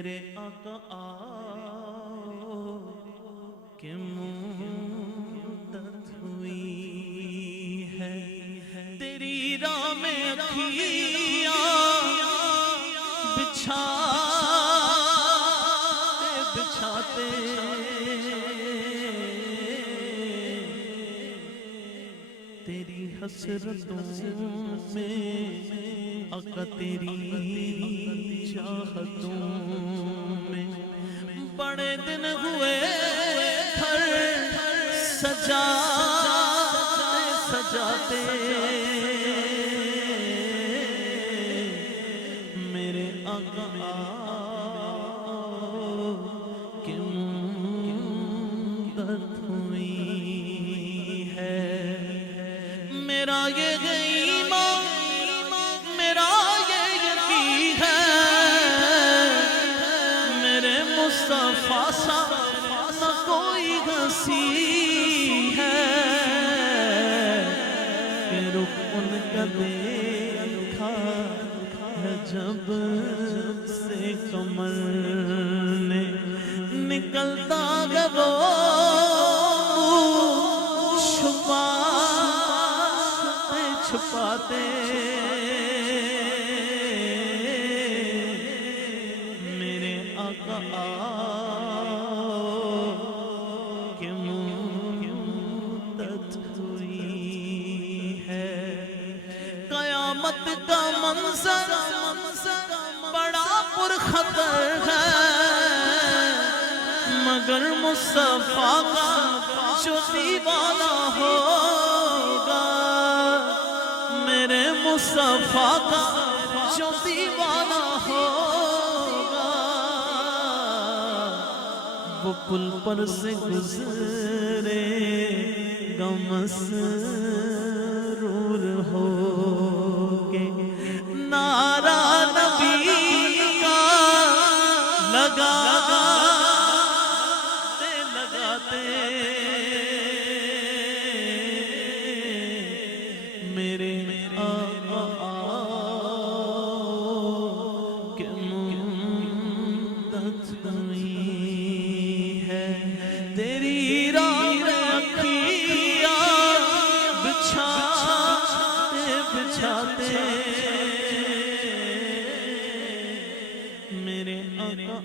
मेरे आका आओ कि मुद्दत हुई है तेरी राह में अखियाँ बिछाते तेरी हसरतों में आका तेरी चाहतों में बड़े दिन हुए घर सजाते मेरे आका कि मुद्दत हुई है मेरा ये ईमान मेरा ये यकीन है मेरे मुस्तफा सा न कोई हंसी है कि रुख उनका देखा है जब से कमर ने निकलता है वो छुपाते मेरे आका कि मुद्दत हुई है कयामत का मंजर बड़ा पुरखतर है मगर मुस्तफा का जो दीवाना होगा मेरे मुस्तफा का जो दीवाना होगा वो पुल पर से गुजरे मसरूर होके नारा नबी का लगाते मेरे आका कि मुद्दत हुई है तेरी राह में अखियाँ बिछाते मेरे आका